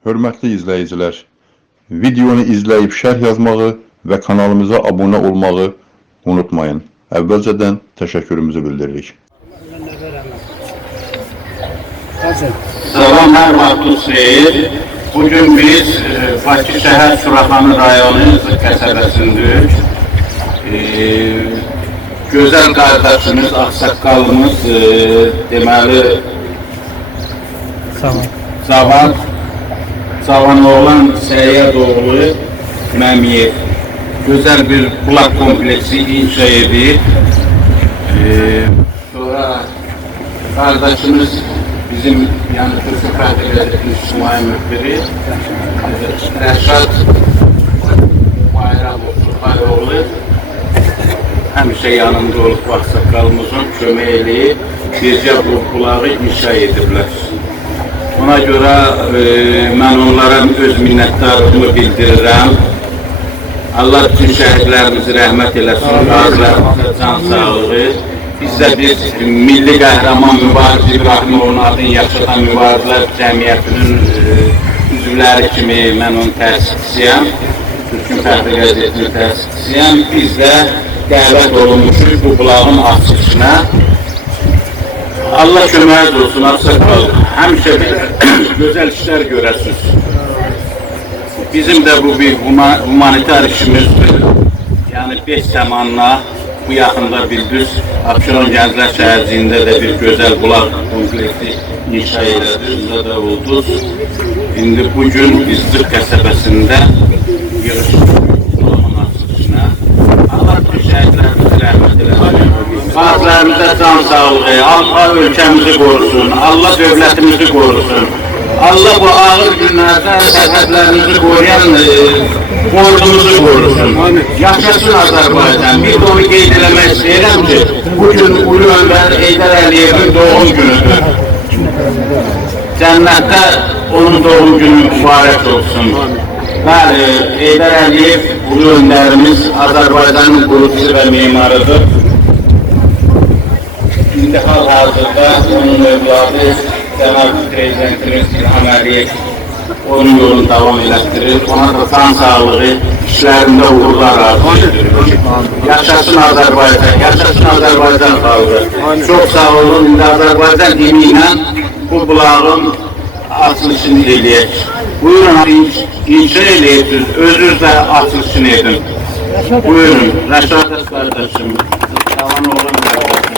Hörmətli izləyicilər, videonu izləyib şərh yazmağı və kanalımıza abunə olmağı unutmayın. Əvvəlcədən təşəkkürümüzü bildiririk. Salam, hər vaxtınız xeyir. Bugün biz Bakı şəhər Suraxanı rayonu qəsəbəsindəyik. Gözəl qardaşımız, ağsaqqalımız, deməli, Savanoğlan Səyyədoğlu Məmiyev gözəl bir bulaq kompleksi inşa edib. Sonra kardeşimiz bizim yani Türk Fəhri İctimai Müxbiri Rəşad Bayramoğlu həmişə yanında olub ağsaqqalımızın kömək eləyib bircə bu bulağı inşa ediblər. Ona görə mən onlara öz minnətdarlığımı bildirirəm. Allah bütün şəhidlərimizi rəhmət eləsin, qazilərimizə can sağlığı. Biz də bir milli qəhrəman mübariz İbrahimovun adını yaşadan mübarizlər cəmiyyətinin üzvləri kimi mən onun təsisçisiyəm. Türkün Fəhri qəzetinin təsisçisiyəm. Biz də dəvət olunmuşuz bu bulağın açılışına. Allah köməyiniz olsun, ağsaqqal. Həmişə gözəl işlər görəsiniz. Bizim də bu bir humanitar işimizdir. Yəni 5 zamanla bu yaxında bildiniz, Abşeron Gənclər Şəhərciyində də bir gözəl bulaq kompleksi inşa elədik, bunda da oldu. İndi bugün İzdir qəsəbəsində bulağın açılışına. Allah bütün şəhidlərimizi rəhmət eləsin. Qazilərimizə can sağlığı, Allah ölkəmizi qorusun, Allah dövlətimizi qorusun. Allah bu ağır günlərdə sərhədlərimizi qoruyan ordumuzu qorusun. Yaşasın Azərbaycan. Bir də onu qeyd eləmək istəyirəm ki, bugün Ulu Öndər Heydər Əliyevin doğum günüdür. Cənnətdə onun doğum günü mübarək olsun. Bəli, Heydər Əliyev Ulu Öndərimiz Azərbaycanın qurucusu və mimarıdır. İndi hal-hazırda onun övladı Cənab Prezidentimiz İlham Əliyev onun yolunu davam elətdirir. Ona da can sağlığı, işlərində uğurlar arzu edilir. Yaşasın Azərbaycan, yaşasın Azərbaycan xalqı. Çox sağ olun. İndi Azərbaycan dini ilə bu bulağın açılışını eləyək. Buyurun, inşa eləyirsiniz, özünüz də açılışını edin. Buyurun, Rəşad qardaşım, Savanoğlan qardaşım.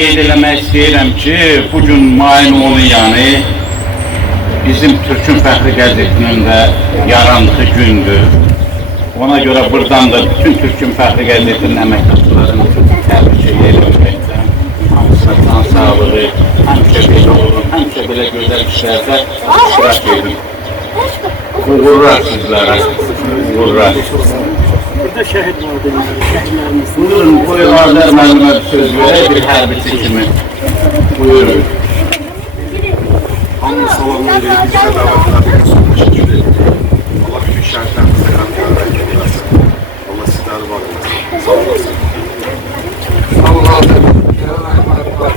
qeyd eləmək istəyirəm ki, bugün mayın 10-u yəni bizim Türkün Fəxri qəzetinin də yarandığı gündür. Ona görə buradan da bütün Türkün Fəxri qəzetinin əməkdaşlarını təbrik edirəm. Hamısına can sağlığı, həmişə belə olun, həmişə belə gözəl işlərdə iştirak edin. Uğurlar sizlərə, uğurlar. Burada şəhid vardı, şəhidlərimiz. Buyurun, buyurun, Azər müəllimə bir söz verək, bir hərbiçi kimi. Buyurun. Hamı salamlar verir, bizə davetlər teşekkür ederim. Allah bütün şəhidlərimizə qanqarlar edilməsin. Allah sizləri var edilməsin. Sağ olasın. Sağ olun Azər. Gələn ayıqlar,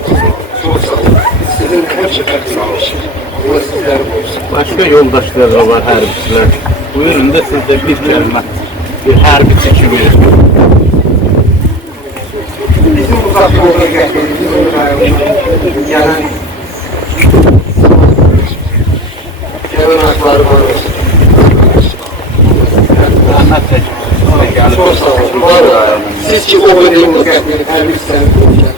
çox sağ olun. Sizin hər şeylər sağ olsun. Allah sizləri olsun. Başqa yoldaşlar da var, hərbiçilər. Buyurun da siz də bir kəlmə, bir hərbiçi kimi. Bizim uzaq yolda gəldiyimiz gələn ayıqları var olsun. Çok sağ olun. Siz ki o bölümü qəbul hərbislərini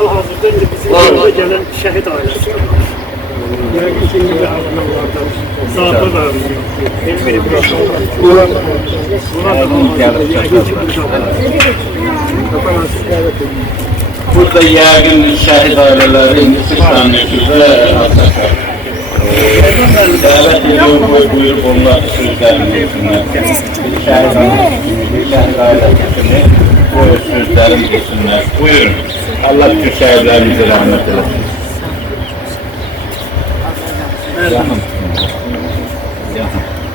Hal-hazırda bizim yanımıza gelen şəhid ailesi var. Yəqin ki, milli adamlardan, zabı var. Elmiri bir aşağı var. Bunlar da yəqin ki, Burada yəqin şəhid ailələri indi siz tanıyırsınız dəvət ediyorum, buyurub onlar sözlərini desinlər. Şəhid ailəsi bu sözlərini desinlər. Buyurun. Allah bütün şəhidlərimizi rəhmət eləsin.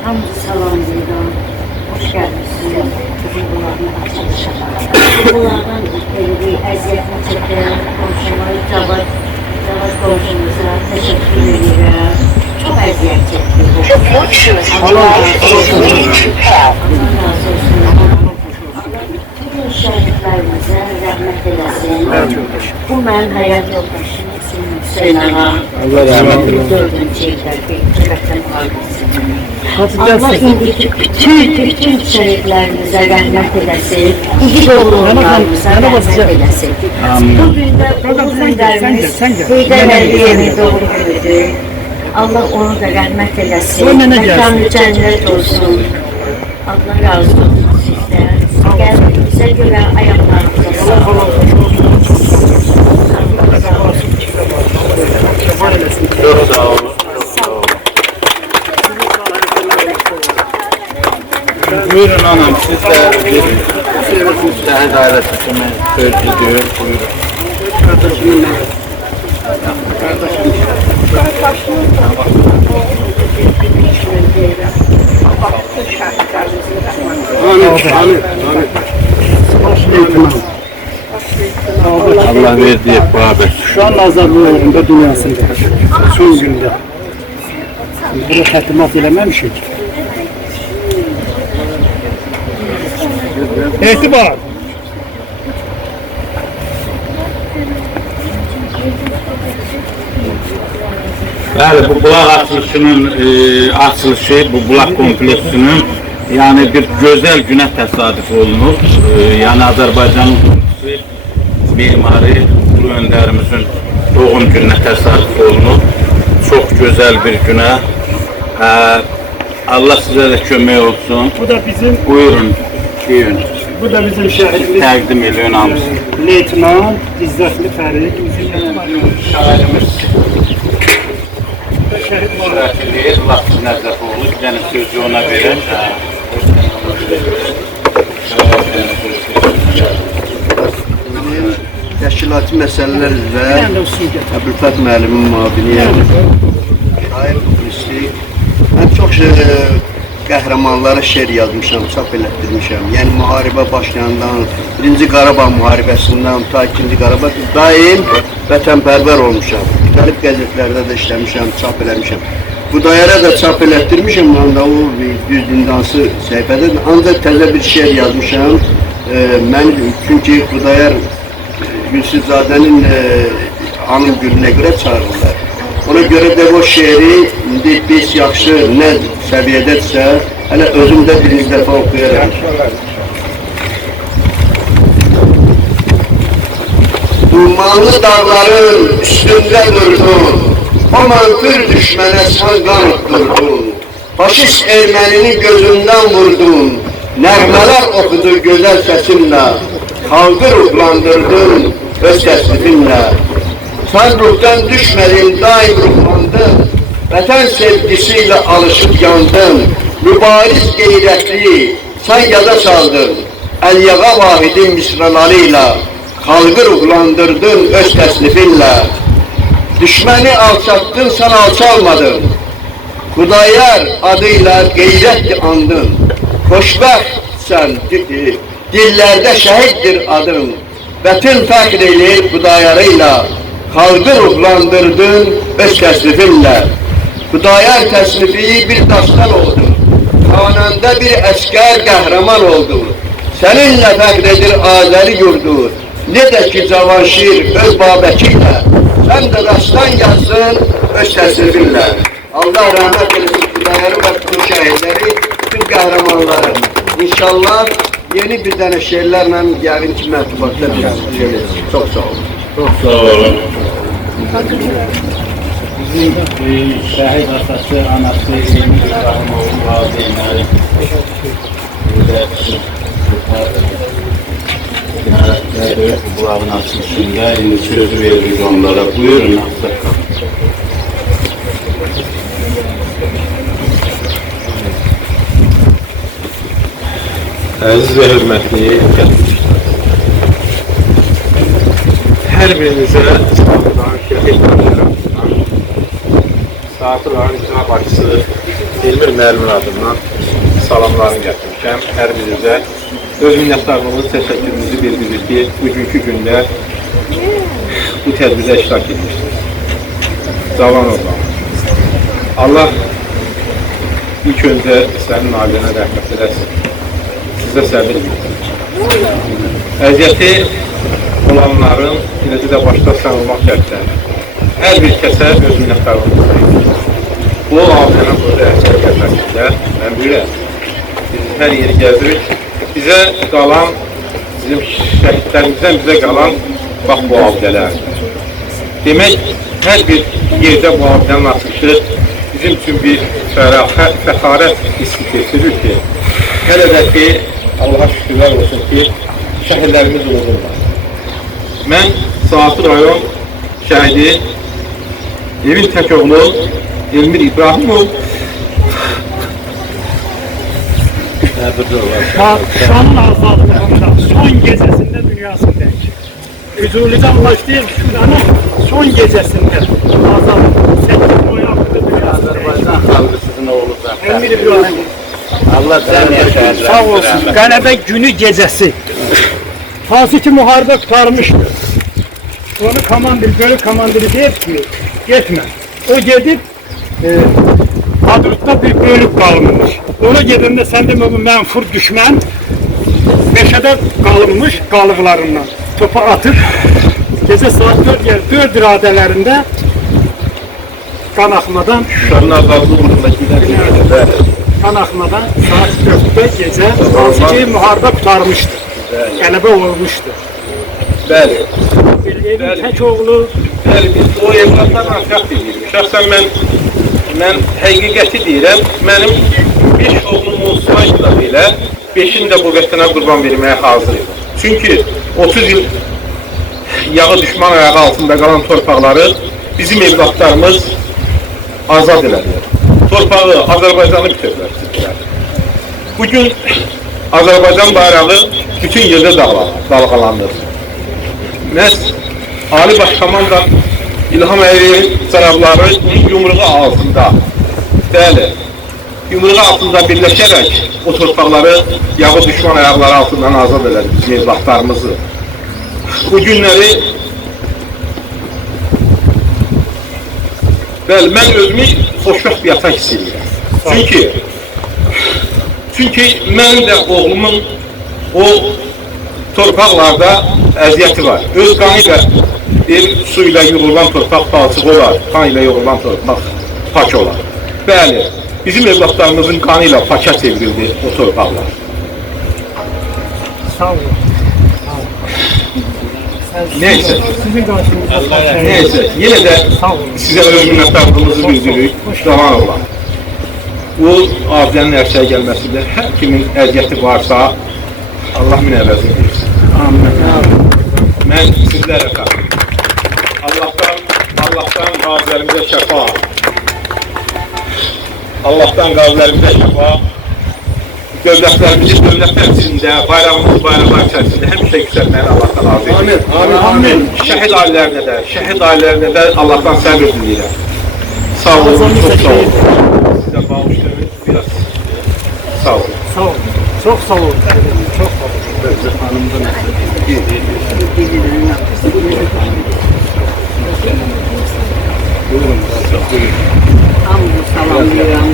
Hamınızı salamlayıram. Hoş gəlmişsiniz. Bizim bunların açılışına. Bunlardan bir əziyyətini çəkən komşuları Cavad komşumuza təşəkkür edirəm. Çox əziyyət çəkdi. Allah razı olsun. Bütün şəhidlərimizə rəhmət eləsin. Bu mənim həyat yoldaşım Hüseyin ağa. Allah rəhmət eləsin. 4-cü ildə Vətən müharibəsində. Allah indiki bütün şəhidlərimizə rəhmət eləsin. İgid oğullarımıza rəhmət eləsin. Bugün də Ulu Öndərimiz Heydər Əliyevin doğum günüdür. Allah onu da rəhmət eləsin. Məkanı cənnət olsun. Allah razı olsun sizdən. Gəldiyinizə görə ayaqlarınıza sağlıq. Çox sağ olun. Buyurun anam, siz de bir şəhid ailəsi kimi söz ediyor, buyurun. Allah verdiği bu haber. Şu an azadlığı uğrunda dünyasında, son günde. Bunu xətimat eləməmişik. Etibar. Bəli, bu bulaq açılışının açılışı, bu bulaq kompleksinin yani bir gözəl günə təsadüf olunub. Yani Azərbaycanın mimarı Ulu Öndərimizin doğum gününə təsadüf olunub. Çox gözəl bir günə. Allah sizə də kömək olsun. Bu da bizim, Buyurun, deyin. bu da bizim şəhidimiz. Təqdim edin hamısı. Leytenant İzzətli Fərid. Şairimiz Şəhid var. Şərəfliyir, Latif Nəzəfoğlu. Bir dənə sözü ona verir. təşkilati məsələlər üzrə Əbülfət müəllimin müaviniyəm. Şair publistik. Mən çox qəhrəmanlara şeir yazmışam, çap elətdirmişəm. Yəni müharibə başlayandan, 1-ci Qarabağ müharibəsindən ta 2-ci Qarabağ daim vətənpərvər olmuşam. Müxtəlif qəzetlərdə də işləmişəm, çap eləmişəm. Xudayara da çap elətdirmişəm, onda o düz dindansı səhifədə. Ancaq təzə bir şeir yazmışam. Mən çünki Xudayar Gülsüzadənin anım gününə görə çağırırlar. Ona görə də o şeiri indi biz yaxşı nə səviyyədədirsə, hələ özümdə birinci dəfə oxuyarım. Dumanlı dağların üstünde durdun, o manfur düşmene sen kan utturdun. Faşist Ermenini gözünden vurdun, nəğmələr okudu güzel sesinle, halkı ruhlandırdın öz teslifinle. Sen ruhtan düşmedin, daim ruhlandın, vətən sevgisiyle alışıp yandın, mübariz geyretli sen yada saldın, Əl-Yağa Vahidin misralarıyla, halkı ruhlandırdın öz teslifinle. Düşməni alçattın, sen alçalmadın, Xudayar adıyla geyretli andın, xoşbəxt sen, dillerde şəhiddir adın, Vətən fəxr eyləyir Xudayarıyla, halkı ruhlandırdın öz təsrifinlə. Xudayar təsrifi bir dastan oldu, Xanəndə bir əskər qəhrəman oldu, Səninlə fəxr edir Azəri yurdu, Necə ki Cavanşir öz Babəkirlə, Sən də dastan yazdın öz təsrifinlə. Allah rahmet eylesin Xudayarı ve bütün şehirleri, bütün kahramanları. İnşallah yeni bir tane şehirlerle yarınki mətbuatda bir şey. Çok sağ olun. Çok sağ olun. Bizim şehit atası, anası Emin İbrahimoğlu valideynleri burada bulağın açılışında indi sözü verdik onlara. Buyurun Aksakallı. Əziz və hörmətli gətirmişlər. Hər birinizə Saatırların şəhid şərəfindən, Saatırların icra başçısı Elmir müəllimin adından salamlarını gətirmişəm. Hər birinizə öz minnətdarlığımızı, təşəkkürümüzü bildirir ki, bugünkü gündə bu tədbirdə iştirak etmişsiniz. Cavan oğlan. Allah ilk öncə sənin ailənə rəhmət eləsin. Sizə səbir əziyyəti olanların iləcə də başda sən olmaq şərtlə hər bir kəsə öz minnətdarlığını sayılır. Bu ailənə burada əsər gəlməsində mən bilirəm. Biz hər yeri gəzirik. Bizə qalan, bizim şəhidlərimizdən bizə qalan bax bu abidələrdir. Demək, hər bir yerdə bu abidənin açılışı bizim üçün bir fəxarət hissi keçirir ki, hələ də ki, Allah'a şükürlər olsun ki, şəhidlərimiz olurlar. Mən Saatlı rayon şəhidi Emin Təkoğlu Elmir İbrahimov Şanın azadlığında son gecesinde dünyasındayız. Füzuli'den başlayıp şuranın son gecesinde azadlığında 8 Mayıs'ta dünyasındayız. Azərbaycan xalqı sizin oğlu zaten. Emir İbrahim. Allah cəmiyyət şəhidlərini Sağ olsun. Qələbə günü gecəsi. Hansı ki müharibə qurtarmışdı. Onu bölük komandiri deyir ki, getmə. O gedib Hadrutda bir bölük qalınmış. Ona gedəndə sən demə bu mənfur düşmən meşədə qalınmış qalıqlarından topa atıb gecə saat 4 iradələrində qan axmadan Şuşanın azadlığı uğrunda kan axmadan saat 4'te gece hansı ki müharibə qurtarmışdı. Qələbə olmuşdu. Bəli. Emin Təkoğlu Bəli, biz o evlatlarla fəxr edirik. Şəxsən mən həqiqəti deyirəm, mənim 5 oğlum olsaydı da belə, 5'ini də bu vətənə qurban verməyə hazırıyım. Çünki 30 il yağı düşman ayağı altında qalan torpaqları bizim evlatlarımız azad elədilər. Torpağı, Azərbaycanı bitirdiler. Bugün Azərbaycan bayrağı bütün yerdə dalğalanır. Məhz Ali Başkomandan İlham Əliyev cənabları yumruğu altında, bəli, yumruğu altında birləşərək o torpaqları yağı düşman ayaqları altından azad elədi bizim evlatlarımızı. Bu günləri bəli, mən özümü xoşbəxt bir ata hiss edirəm. Çünki mənim də oğlumun o torpaqlarda əziyyəti var. Öz qanı ilə bir su ilə yoğurulan torpaq palçıq olar, kan ilə yoğurulan torpaq pak olar. Bəli, bizim evlatlarımızın qanı ilə paka çevrildi o torpaqlar. sağ olun. Neyse. Sizin qarşınızda Neyse. Yine de size öz minnətdarlığımızı bildiririk. Zaman olan. Bu abilərin ərsəyə gəlməsində hər kimin əziyyəti varsa Allah min əvəzini versin. Amin. Mən sizlərə Allah'tan qazilərimizə şəfa. Allah'tan qazilərimizə şəfa. Dövlətlərimizi dövlətlər içində, bayramımız bayramlar içərisində həmişə yüksəlməyən Allah'tan razı edir. Amin. Şəhid ailələrinə də Allah'tan səbir diləyirəm. Sağ olun, çok sağ olun. Size bağışlayın biraz. Sağ olun. Sağ olun. Çok sağ olun. Çok sağ olun. Hamı salamlayıram.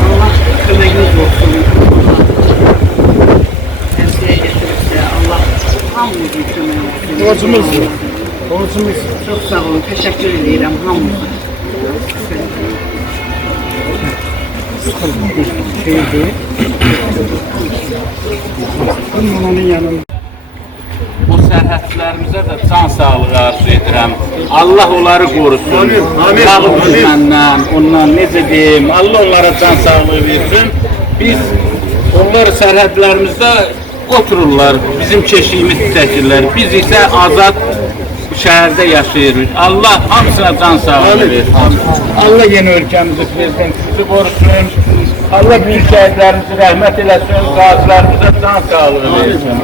Allah köməyiniz olsun. Həmsiyə gətirirsə, Allah hamımızın köməyi olsun. Borcumuz. Çox sağ olun, təşəkkür edirəm hamımıza. Onun yanında. Bu sərhədlərimizə də can sağlığı arzu edirəm. Allah onları qorusun. Yağ düşməndən, ondan necə deyim, Allah onlara can sağlığı versin. Biz, onlar sərhədlərimizdə otururlar, bizim keşiyimiz çəkirlər. Biz isə azad şəhərdə yaşayırıq. Allah hamısına can sağlığı versin. Allah yeni ölkəmizi, prezidentimizi qorusun. Allah bütün şəhidlərimizi rəhmət eləsin, qazilərimizə can sağlığı versin.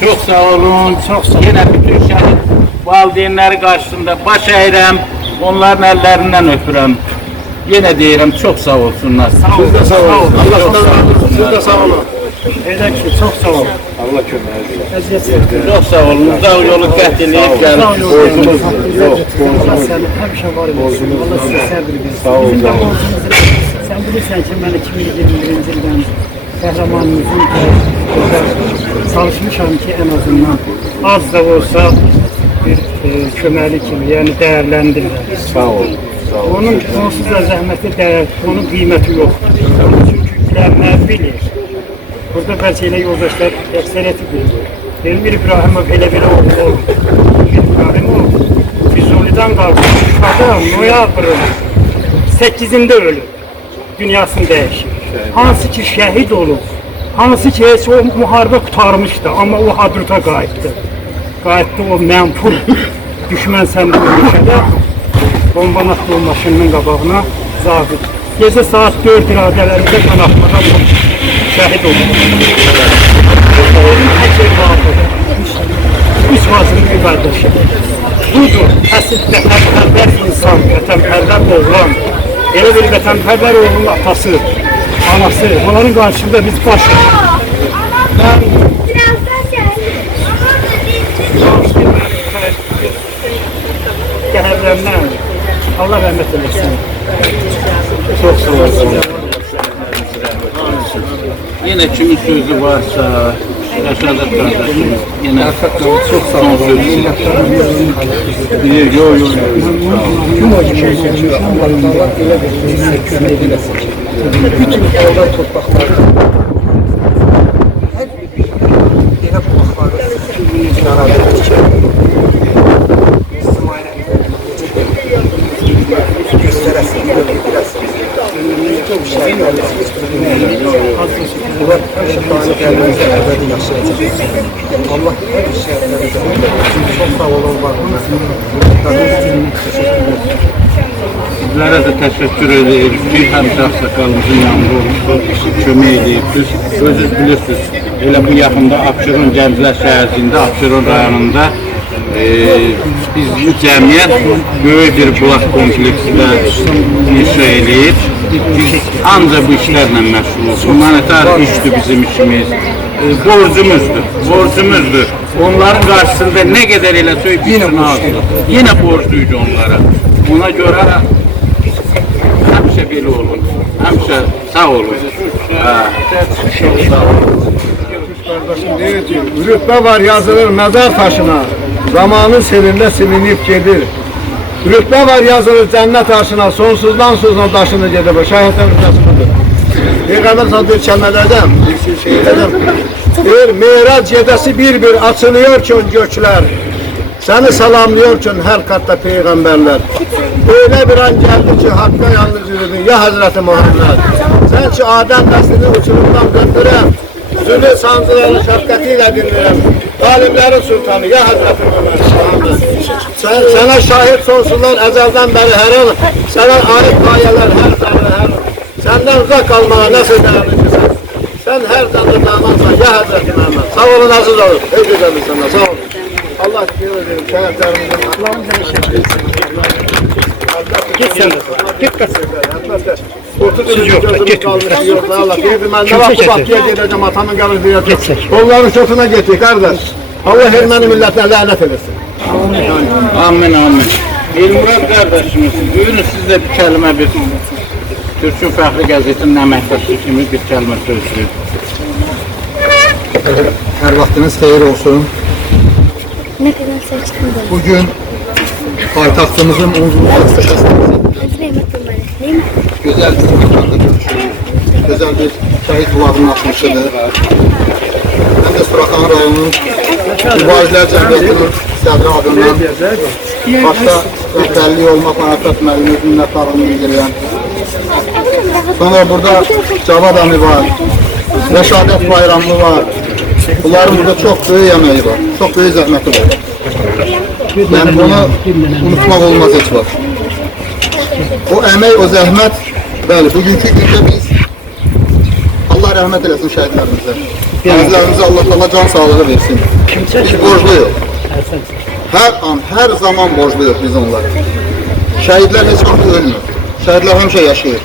Çok sağ olun, çok sağ olun. Yine bütün şəhid valideynləri qarşısında baş əyirəm, onların əllərindən öpürəm. Yine deyirəm, çok sağ olsunlar. Siz de sağ olun. Allah razı olsun. Siz de sağ olun. Elə ki, çok sağ olun. Allah köməyiniz olsun. Çok sağ olun. Uzaq yolu qət edib gəlib. Borcumuz yok. Allah səni həmişə var edin. Allah sizə səbir versin. Sağ olun. Sen bilirsən ki, mən 2021-ci ildən qəhrəmanımızın çalışmışam ki, en azından az da olsa bir köməli kimi, yəni dəyərləndirirəm. Sağ olun. Onun onsuz da zəhməti dəyər, onun qiyməti yoxdur. Çünki yükləmək bilir. Burada bəlkə elə yoldaşlar əksəriyyəti bilir. Elmir İbrahimov elə-belə oğlu oldu. Elmir İbrahimov Füzulidən qaldı. Adam noyabrın 8-ində ölür. Dünyasını dəyişir. Hansı ki şəhid olub, hansı ki heç o müharibə qutarmışdı, amma o Hadrut'a qayıtdı. Qayıtdı o mənfur düşmən səmdi ölkədə bombanatlı o maşının qabağına zabit. Gecə saat 4 iradələrində qanatmadan o şəhid olub. Onun tək evladı, 3 vazının bir qardaşı. Budur, əsl vətənpərvər insan, vətənpərvər oğlan. Elə bir vətənpərvər oğlunun atası, anası, onların qarşısında biz başıq. Ben qəhərlərimdən Allah rəhmət eləsin. Çox sağ olun. Yine kimin sözü varsa, Rəşadat qardaşım, yine çok sağ olun. Yok. Bütün oradan torpaqlarda hər bir elə bulaqlarda narazı göstərəsin, biraz bunlar həmişə daim qəlbimizdə əbədi yaşayacaq. Allah hər şəhərlərimizə çox sağ olun var. Sizlərə də təşəkkür edirik ki, həmişə ağsaqqalımızın yanında olmuşdur, kömək edirsiniz. Özünüz bilirsiniz, elə bu yaxında Abşeron Gənclər şəhərciyində, Abşeron rayonunda biz bu cəmiyyət böyük bir bulaq kompleksində inşa edib. Biz ancaq bu işlərlə məşğuluq. Humanitar işdir bizim işimiz. Borcumuzdur. Onların qarşısında nə qədər elə söy bizim azdır. Yine borcluydu onlara. Ona görə həmişə belə olun. Həmişə sağ olun. Rütbə var yazılır məzar taşına, zamanın selində silinib gedir. Rütbə var yazılır cənnət arşına, sonsuzdan sonsuzdan daşını gedir bu, şəhətdən rütbəsidir. Peyğəmbər sallallahu əleyhi və səlləmlərdən bir şey dedim. Deyir, Meyrac gecəsi bir-bir açılıyor ki göklər. Səni salamlıyor ki hər qatda peyğəmbərlər. Öyle bir an geldi ki Hakk'a yalnız yürüdün ya Hazreti Muhammed. Sen ki Adem neslini uçurumdan döndüren, zülü sancıların şefkatiyle dinleyen, alimlerin sultanı ya Hazreti Muhammed. Sana şahit sonsuzlar ezelden beri her an, sana ait ayeler her zerre her an. Senden uzak kalmaya nasıl dayanıcısın? Sen her zaman dayanırsan ya Hazreti Muhammed. Sağ olun aziz olun. Ödeyeceğim sana sağ olun. Allah diyor ederim şereflerimizden. Allah'ın git sen de. Git kız. Siz yok. Git. Allah dedim ben ne vakit bakıya geleceğim atamın kabul diyeceğim. Onların şotuna getir kardeş. Allah Ermeni milletine lanet eylesin. Amin amin. İlmurad kardeşimiz, buyurun siz de bir kelime bir Türk'ün Fəxri Qəzetinin əməkdaşı kimi bir kelime söyleyin. Hər vaxtınız xeyir olsun. Ne kadar seçtim de. Bugün paytaxtımızın 10. vəzifəsində gözəl bir məkanda görüşürük. Gözəl bir şəhid bulağının açılışıdır. Həm də Suraxan rayonunun Mübarizlər Cəmiyyətinin sədri adından başda rəhbərlik olmaq Məhəbbət müəllimə minnətdarlığını bildirirəm. Sonra burada Cavad əmi var, Rəşadət Bayramlı var. Bunların burada çox böyük əməyi var, çox böyük zəhməti var. Yəni bunu unutmaq olmaz heç var. O əmək, o zəhmət, bəli, bugünkü gündə biz Allah rəhmət eləsin şəhidlərimizə. Əzizlərimizə Allah can sağlığı versin. Biz borcluyuq. Hər an, hər zaman borcluyuq biz onlara. Şəhidlər heç vaxt ölmür. Şəhidlər həmişə yaşayır.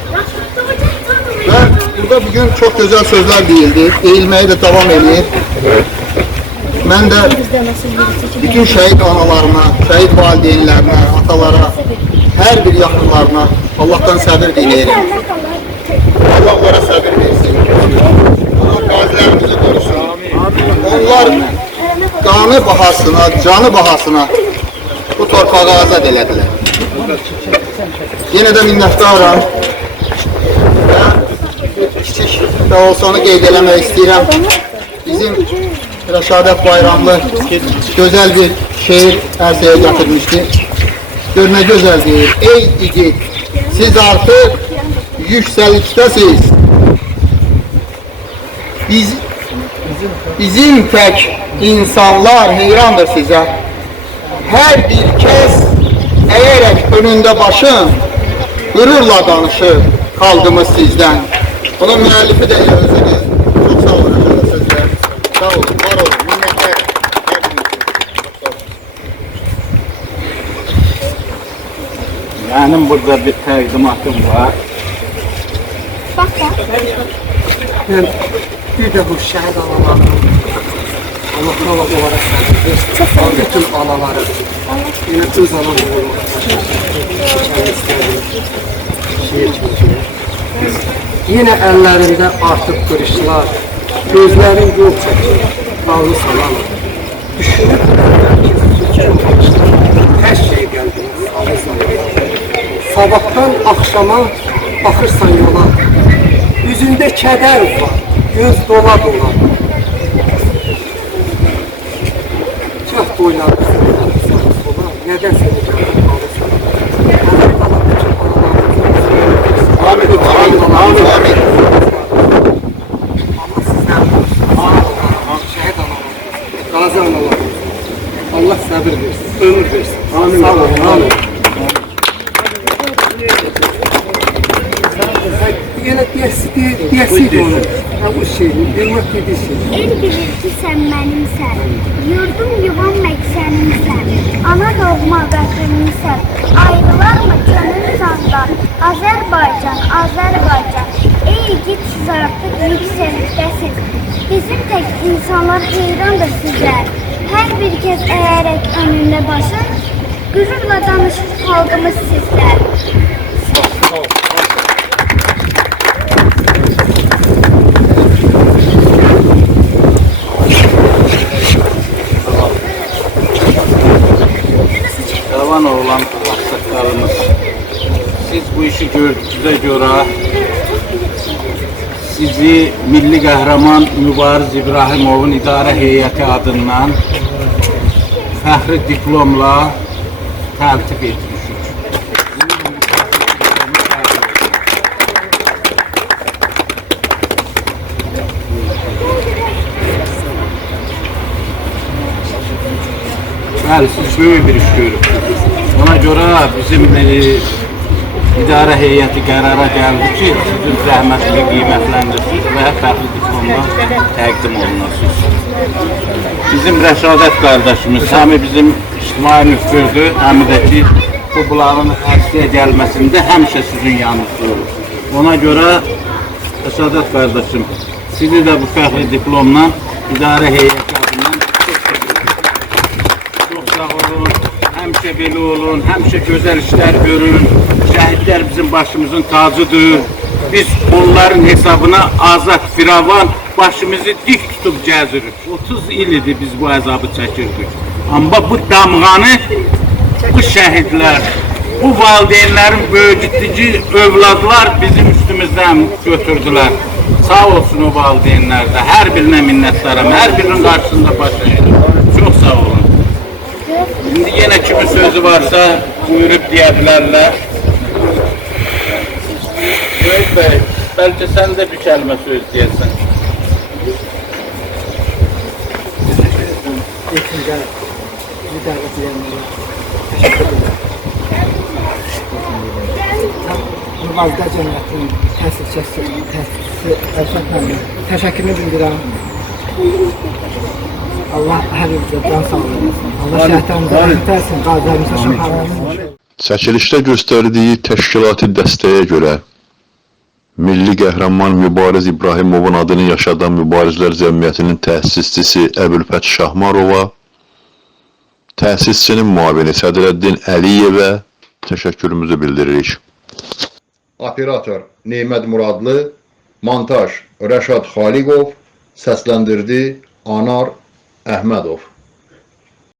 Və burada bugün çox gözəl sözlər deyildi. Deyilməyi də davam edir. Mən də bütün şəhid analarına, şəhid valideynlərinə, atalara, hər bir yaxınlarına Allah'tan səbir diləyirəm. Allah onlara səbir versin. Allah qazilərimizi qorusun. Onlar qanı bahasına, canı bahasına bu torpağı azad elədilər. Yenə də minnətdaram. Kiçik də olsa onu qeyd eləmək istəyirəm. Bizim Rəşadət Bayramlı gözəl bir şeir ərsəyə gətirmişdi. Gör nə gözəl deyir. Ey igid, siz artıq yüksəlikdəsiz. Bizim tək insanlar heyrandır sizə. Hər bir kəs əyərək önündə başın, qürurla danışır xalqımız sizdən. Onun müəllifi də özünüz. Çox sağ olun sözlər. Sağ olun, var olun, minnətlər. Benim burada bir təqdimatım var. Ben bir de bu şəhid analarının Allah olarak bütün anaları yine öz anaları olmak yine ellerinde artık kırışlar, gözlerin yol çekiyor, bağlı salan. Düşünüp her şey geldi, sağlı salan. Sabahtan akşama bakırsan yola, yüzünde keder var, göz dola dola. Kah boylanırsın, neden seni canım alırsan? Amin, amin, amin, amin. Allah sizden şehit analar, gazi analar. Allah sabır versin, ömür versin. Amin. Sağ olun, amin. Yine diyesiydi onu. Bu şey, bilmek dediği şey. El bilir ki sen benimsen, yurdum yuvam meksenimsen, ana doğma vətənimsən, ayrılar mı gönül sandan, Azərbaycan, Azərbaycan, ey git siz artıq yükselikdəsiz, bizim tek insanlar heyrandır sizə, hər bir kez əyərək önündə başın, qürurla danışır xalqımız sizlər. Cavan oğlan, sözünüzə görə sizi milli qəhrəman Mübariz İbrahimovun idarə heyəti adından fəxri diplomla təltif etmişik. Bəli, siz böyük bir iş görürsünüz. Ona görə bizim idarə heyəti qərara gəldi ki, sizin zəhmətli qiymətləndirirsiniz və fəxri diplomdan təqdim olunasınız. Bizim Rəşadət qardaşımız, həmi bizim ictimai nüfuzdur, həmi də ki, bu bulağın ərsəyə gəlməsində həmişə sizin yanınızda olur. Ona görə Rəşadət qardaşım, sizi də bu fəxri diplomla idarə heyəti adından çox sağ olun, həmişə belə olun, həmişə gözəl işlər görün. Şəhidlər bizim başımızın tacıdır. Biz onların hesabına azad, firavan başımızı dik tutub gəzirik. 30 il idi biz bu əzabı çəkirdik. Amma bu damğanı, bu şəhidlər, bu valideynlərin böyüdücü övladlar bizim üstümüzdən götürdülər. Sağ olsun o valideynlər də, hər birinə minnətdaram, hər birinin qarşısında baş əyirəm. Çox sağ olun. Şimdi yenə kimin sözü varsa buyurub deyə bilərlər. Böyük bəy, bəlkə sən də bir kəlmə söz deyəsən. Mübarizə cəmiyyətinin təsisçisi təşəkkürünü bildirəm. Allah hər bir can sağlığı versin. Allah şəhətlərimizə rəhmət etsin, qazilərimizə şəfaət. Çəkilişdə göstərdiyi təşkilati dəstəyə görə Milli Qəhrəman Mübariz İbrahimovun adını yaşadan Mübarizlər Cəmiyyətinin təsisçisi Əbülfət Şahmarova, təsisçinin müavini Sədrəddin Əliyevə təşəkkürümüzü bildiririk. Operator Neymət Muradlı, montaj Rəşad Xaliqov, səsləndirdi Anar Əhmədov.